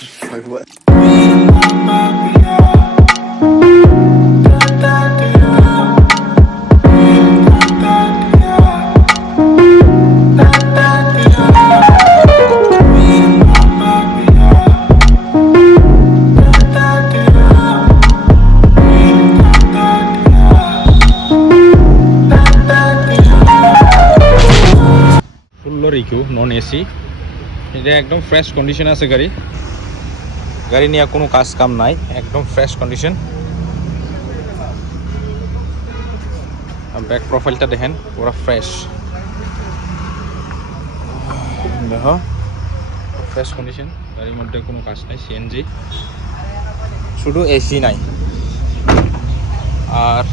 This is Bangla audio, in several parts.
Like what? রিকিউ নন এসি, এটা একদম ফ্রেশ কন্ডিশন আছে গাড়ি। গাড়ি নিয়ে কোনো কাজ কাম নাই, একদম ফ্রেশ কন্ডিশন। ব্যাক প্রোফাইলটা দেখেন পুরো ফ্রেশ, দেখো ফ্রেশ কন্ডিশন। গাড়ির মধ্যে কোনো কাজ নাই, সিএনজি, শুধু এসি নাই। আর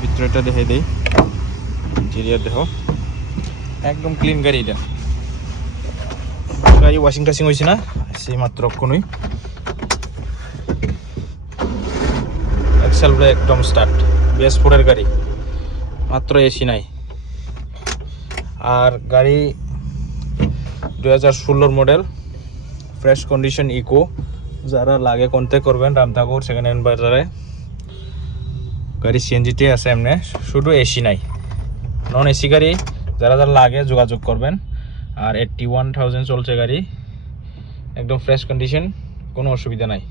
ভিতরেটা দেখে দেই, ইন্টেরিয়ার দেখো একদম ক্লিন গাড়ি। এটা গাড়ি ওয়াশিং টাশিং হয়েছে না, সেই মাত্র কোনোই এক্সেলটা একদম স্টার্ট। BS4 গাড়ি, মাত্র এসি নাই। আর গাড়ি 2016 মডেল, ফ্রেশ কন্ডিশন, ইকো। যারা লাগে কন্ট্যাক্ট করবেন রামতাকুর সেকেন্ড হ্যান্ড বাজারে। গাড়ি সিএনজিটি আছে এমনি, শুধু এসি নাই, নন এসি গাড়ি। যারা যারা লাগে যোগাযোগ করবেন। আর 81,000 চলছে গাড়ি, একদম ফ্রেশ কন্ডিশন, কোনো অসুবিধা নাই।